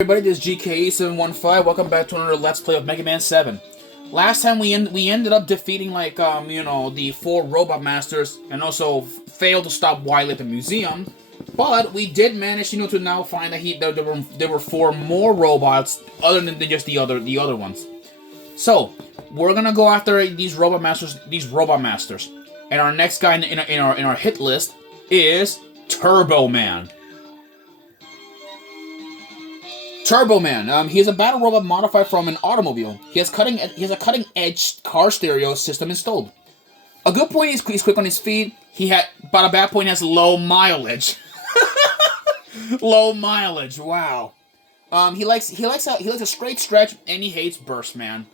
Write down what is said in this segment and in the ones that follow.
Everybody, this is GKE715. Welcome back to another Let's Play of Megaman 7. Last time we ended up defeating the 4 Robot Masters and also failed to stop Wily at the museum. But we did manage, to now find that there were 4 more robots other than just the other ones. So we're gonna go after these Robot Masters. And our next guy in our hit list is Turbo Man. Turbo Man. He is a battle robot modified from an automobile. He has a cutting-edge car stereo system installed. A good point is he's quick on his feet. But a bad point he has low mileage. Low mileage. Wow. He likes a straight stretch and he hates burst, man.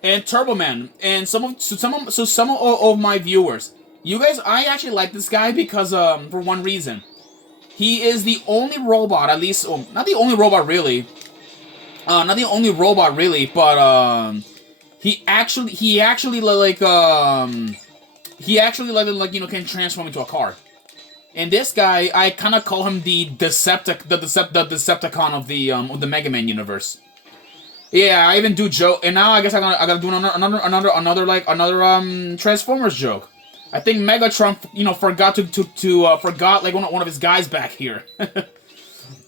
And Turbo Man. And some of my viewers, you guys, I actually like this guy because for one reason. He is the only robot, at least, not the only robot really. Not the only robot really, but he actually can transform into a car. And this guy, I kind of call him the Decepticon of the Mega Man universe. Yeah, I even do joke, and now I guess I gotta do another Transformers joke. I think Megatron, forgot like one of his guys back here.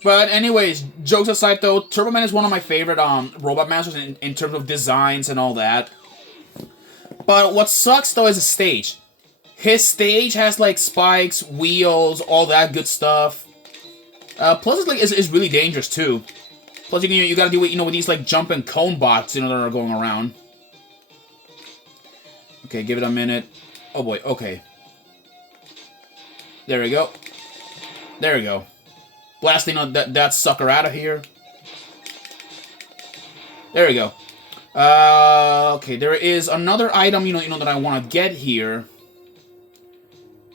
But anyways, jokes aside though, Turbo Man is one of my favorite Robot Masters in terms of designs and all that. But what sucks though is the stage. His stage has like spikes, wheels, all that good stuff. Plus it's really dangerous too. Plus you gotta deal with with these like jumping cone bots that are going around. Okay, give it a minute. Oh boy, okay. There we go. There we go. Blasting that sucker out of here. There we go. Okay, there is another item, that I want to get here.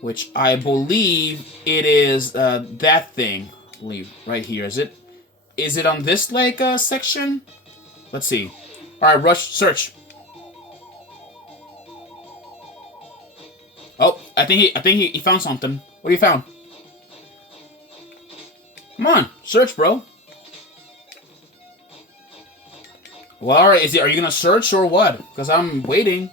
Which I believe it is that thing. I believe right here. Is it on this section? Let's see. Alright, rush search. Oh, I think he found something. What have you found? Come on, search, bro. Well, alright, are you gonna search or what? Because I'm waiting.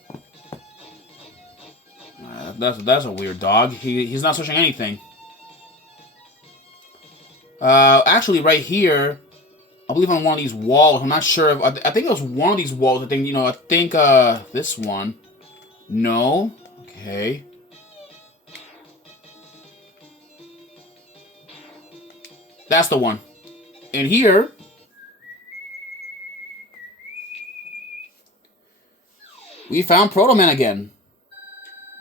That's a weird dog. He's not searching anything. Actually, right here, I believe on one of these walls. I'm not sure if I think it was one of these walls. I think this one. No. Okay. That's the one. And here, we found Proto Man again.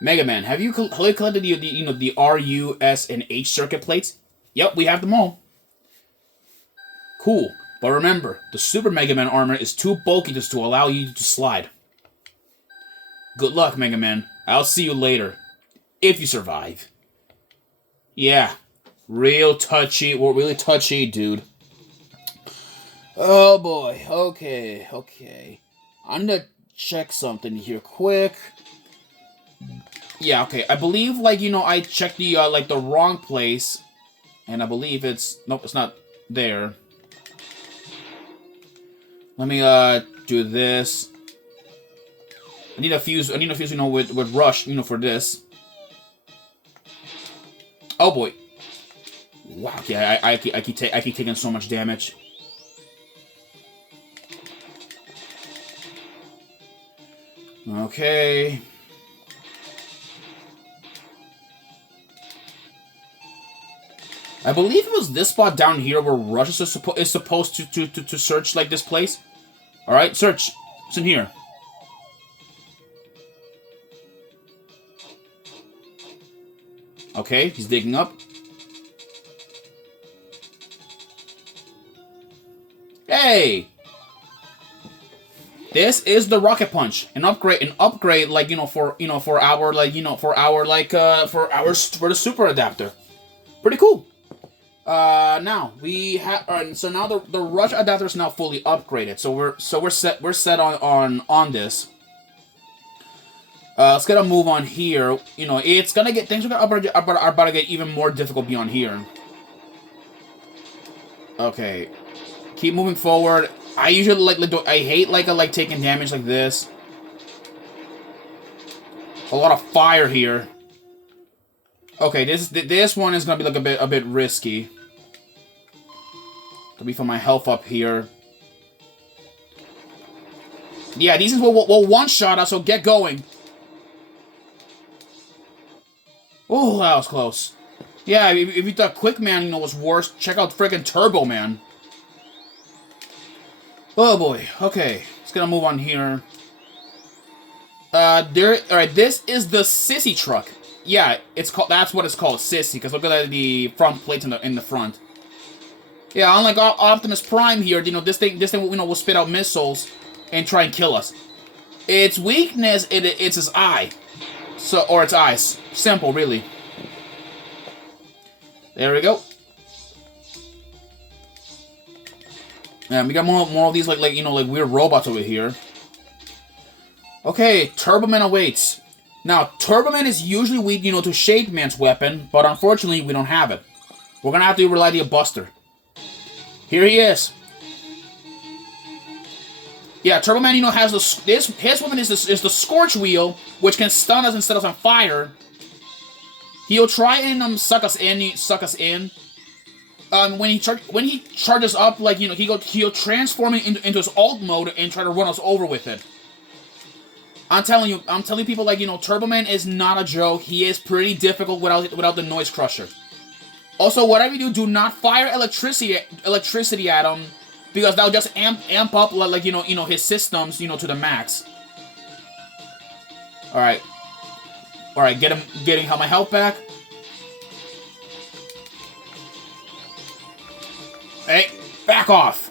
Mega Man, have you collected the R, U, S, and H circuit plates? Yep, we have them all. Cool, but remember, the Super Mega Man armor is too bulky just to allow you to slide. Good luck, Mega Man. I'll see you later, if you survive. Yeah. Really touchy, dude. Oh boy, okay. I'm gonna check something here quick. Yeah, okay, I believe, I checked the wrong place. And I believe nope, it's not there. Let me, do this. I need a fuse, with Rush, for this. Oh boy. Wow, yeah, I keep taking so much damage. Okay. I believe it was this spot down here where Rush is supposed to search this place. All right, search. It's in here. Okay, he's digging up. Hey! This is the Rocket Punch, an upgrade, for the Super Adapter. Pretty cool. Now we have, so now the Rush Adapter is now fully upgraded. So we're set on this. Let's get a move on here. It's gonna get things are about to get even more difficult beyond here. Okay. Keep moving forward. I usually I hate like taking damage like this. A lot of fire here. Okay, this one is gonna be like a bit risky. Let me fill my health up here. Yeah, these things will one-shot us, so get going. Oh, that was close. Yeah, if you thought Quick Man, you know, was worse, check out friggin' Turbo Man. Oh boy. Okay, let's gonna move on here. Alright, this is the Sissy truck. Yeah, it's called. That's what it's called, Sissy. Because look at the front plates in the front. Yeah, unlike Optimus Prime here, you know, this thing, you know, will spit out missiles and try and kill us. Its weakness, it's its eye. Or its eyes. Simple, really. There we go. Yeah, we got more of these like you know, like weird robots over here. Okay, Turboman awaits. Now, Turboman is usually weak, you know, to Shake Man's weapon, but unfortunately, we don't have it. We're gonna have to rely on Buster. Here he is. Yeah, Turboman, you know, has his weapon is the Scorch Wheel, which can stun us and set us on fire. He'll try and suck us in. When he charges up, like, you know, he'll transform it into his alt mode and try to run us over with it. I'm telling people, like, you know, Turboman is not a joke. He is pretty difficult without the Noise Crusher. Also, whatever you do not fire electricity at him, because that'll just amp up, like, you know, his systems, you know, to the max. All right, getting my health back. Hey, back off.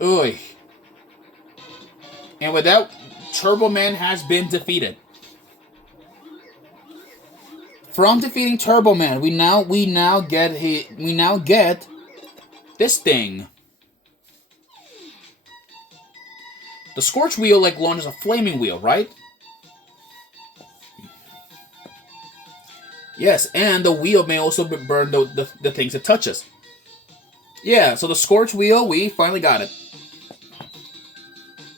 Oy. And with that, Turboman has been defeated. From defeating Turboman, we now get this thing. The Scorch Wheel like launches a flaming wheel, right? Yes, and the wheel may also burn the things it touches. Yeah, so the Scorch Wheel, we finally got it.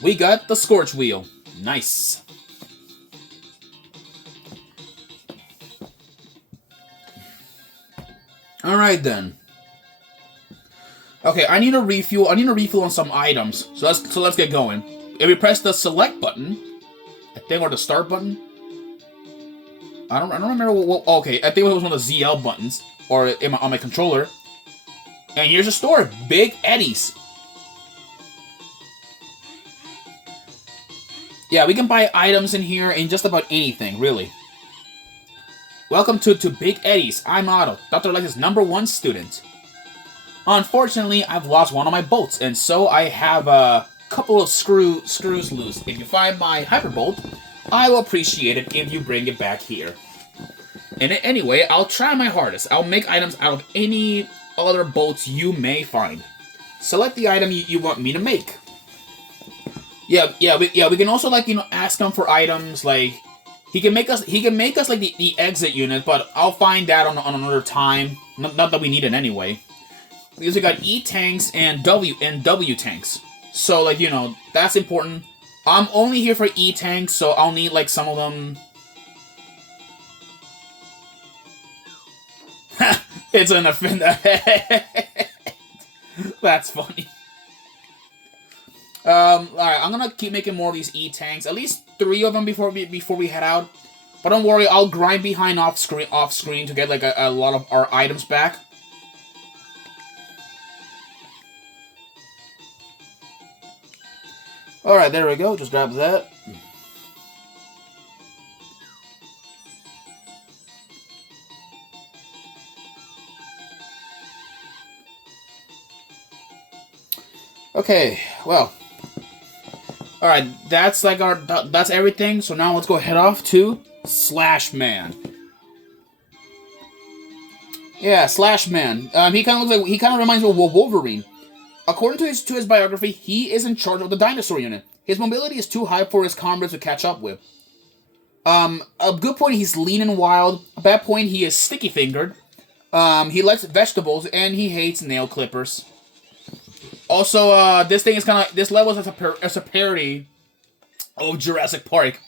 We got the Scorch Wheel. Nice. Alright then. Okay, I need a refuel on some items. So let's get going. If we press the select button, I think, or the start button. I don't remember what okay, I think it was one of the ZL buttons, or on my controller. And here's a store, Big Eddie's. Yeah, we can buy items in here in just about anything, really. Welcome to Big Eddie's. I'm Otto, Dr. Lex's #1 student. Unfortunately, I've lost one of my bolts, and so I have a couple of screws loose. If you find my Hyperbolt, I will appreciate it if you bring it back here. And anyway, I'll try my hardest. I'll make items out of any other bolts you may find. Select the item you want me to make. We can also, like, you know, ask him for items. Like, he can make us like the exit unit, but I'll find that on another time. Not that we need it anyway. Because we got E tanks and W tanks. So, like, you know, that's important. I'm only here for E tanks, so I'll need, like, some of them. It's an offender. That's funny. Alright, I'm gonna keep making more of these E-tanks. At least 3 of them before we head out. But don't worry, I'll grind behind off screen to get, like, a lot of our items back. Alright, there we go. Just grab that. Okay, well. Alright, that's like that's everything. So now let's go head off to Slash Man. Yeah, Slash Man. He kind of reminds me of Wolverine. According to his biography, he is in charge of the dinosaur unit. His mobility is too high for his comrades to catch up with. A good point, he's lean and wild. A bad point, he is sticky-fingered. He likes vegetables, and he hates nail clippers. Also, this thing is kind of... This level is a parody of Jurassic Park.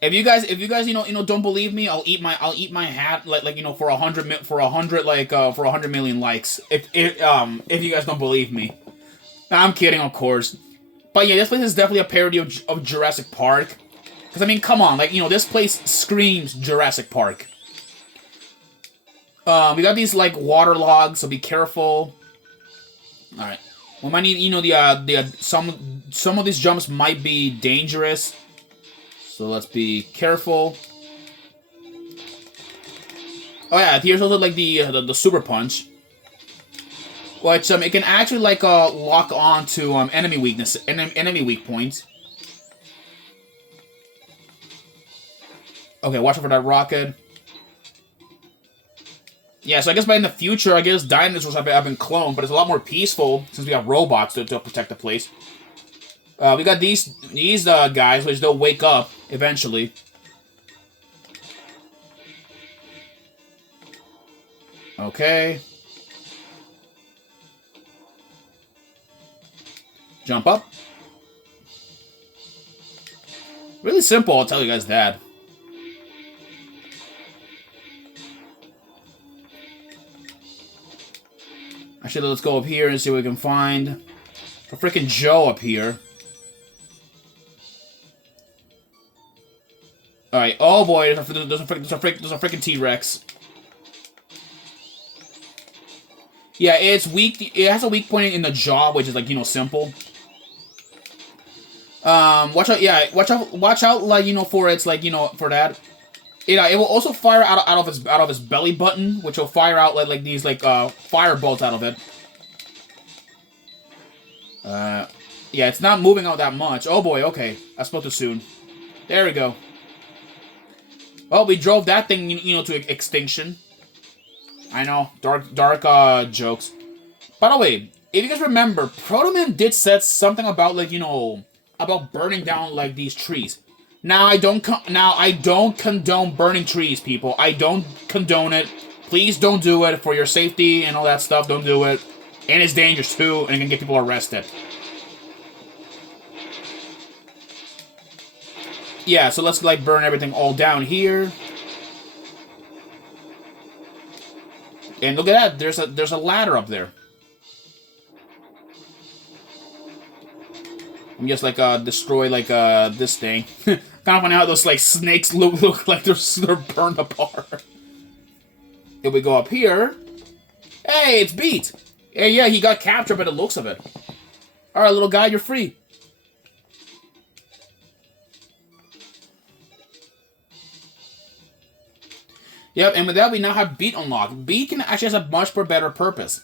If you guys, don't believe me, I'll eat my hat, for 100 million likes. If you guys don't believe me. I'm kidding, of course. But yeah, this place is definitely a parody of Jurassic Park. Because, I mean, come on, this place screams Jurassic Park. We got these, water logs, so be careful. Alright. We might need, some of these jumps might be dangerous. So let's be careful. Oh yeah, here's also, the Super Punch. Which, it can actually, lock on to, enemy weakness, enemy weak points. Okay, watch out for that rocket. Yeah, so I guess in the future, dinosaurs have been cloned, but it's a lot more peaceful since we have robots to protect the place. We got these guys, which they'll wake up eventually. Okay. Jump up. Really simple, I'll tell you guys that. Actually, let's go up here and see what we can find. For freaking Joe up here. Alright, oh boy, there's a freaking T-Rex. Yeah, it's weak. It has a weak point in the jaw, which is simple. Watch out. Yeah, watch out. For its for that. It will also fire out of his belly button, which will fire out these fire bolts out of it. Yeah, it's not moving out that much. Oh boy, okay, I spoke too soon. There we go. Well, we drove that thing to extinction. I know, dark jokes. By the way, if you guys remember, Proto Man did say something about about burning down these trees. Now I don't condone burning trees, people. I don't condone it. Please don't do it for your safety and all that stuff. Don't do it. And it's dangerous too, and it can get people arrested. Yeah, so let's burn everything all down here. And look at that, there's a ladder up there. I'm just destroy this thing. Kind of funny how those snakes look like they're burned apart. If we go up here, hey, it's Beat. Hey, yeah, he got captured by the looks of it. All right, little guy, you're free. Yep, and with that we now have Beat unlocked. Beat can actually has a much better purpose.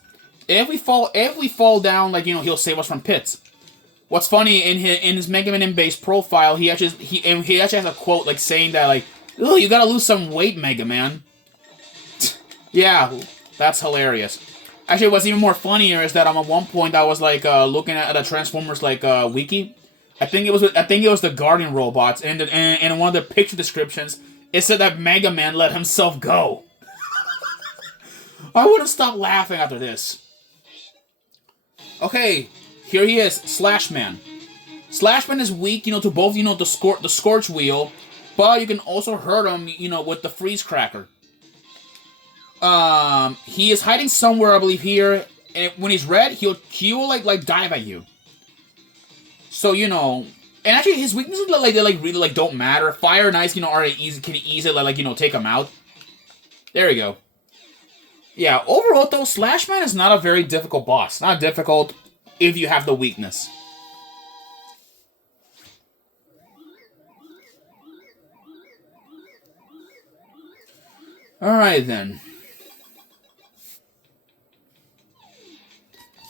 If we fall down, he'll save us from pits. What's funny, in his Megaman in-base profile, he actually has a quote saying that "Oh, you gotta lose some weight, Mega Man." Yeah, that's hilarious. Actually, what's even more funnier is that at one point I was looking at a Transformers wiki. I think it was the Guardian robots, and in one of the picture descriptions it said that Mega Man let himself go. I wouldn't stop laughing after this. Okay. Here he is, Slashman. Slashman is weak, to both, the Scorch Wheel, but you can also hurt him, with the Freeze Cracker. He is hiding somewhere, I believe, here, and when he's red, he will dive at you. So, and actually his weaknesses, really, don't matter. Fire and Ice, are easy, can easily, take him out. There we go. Yeah, overall, though, Slashman is not a very difficult boss. Not difficult if you have the weakness. Alright then.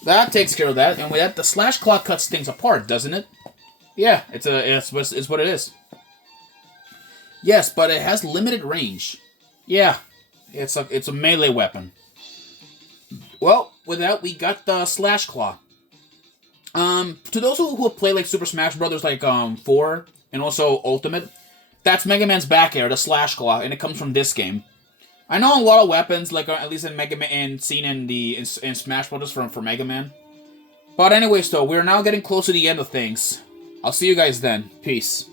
That takes care of that, and with that, the Slash Claw cuts things apart, doesn't it? Yeah, it's what it is. Yes, but it has limited range. Yeah, it's a melee weapon. Well, with that, we got the Slash Claw. To those who play Super Smash Brothers 4 and also Ultimate, that's Mega Man's back air, the Slash Claw, and it comes from this game. I know a lot of weapons, like at least in Mega Man, and seen in in Smash Bros. For Mega Man. But anyways, though, we're now getting close to the end of things. I'll see you guys then. Peace.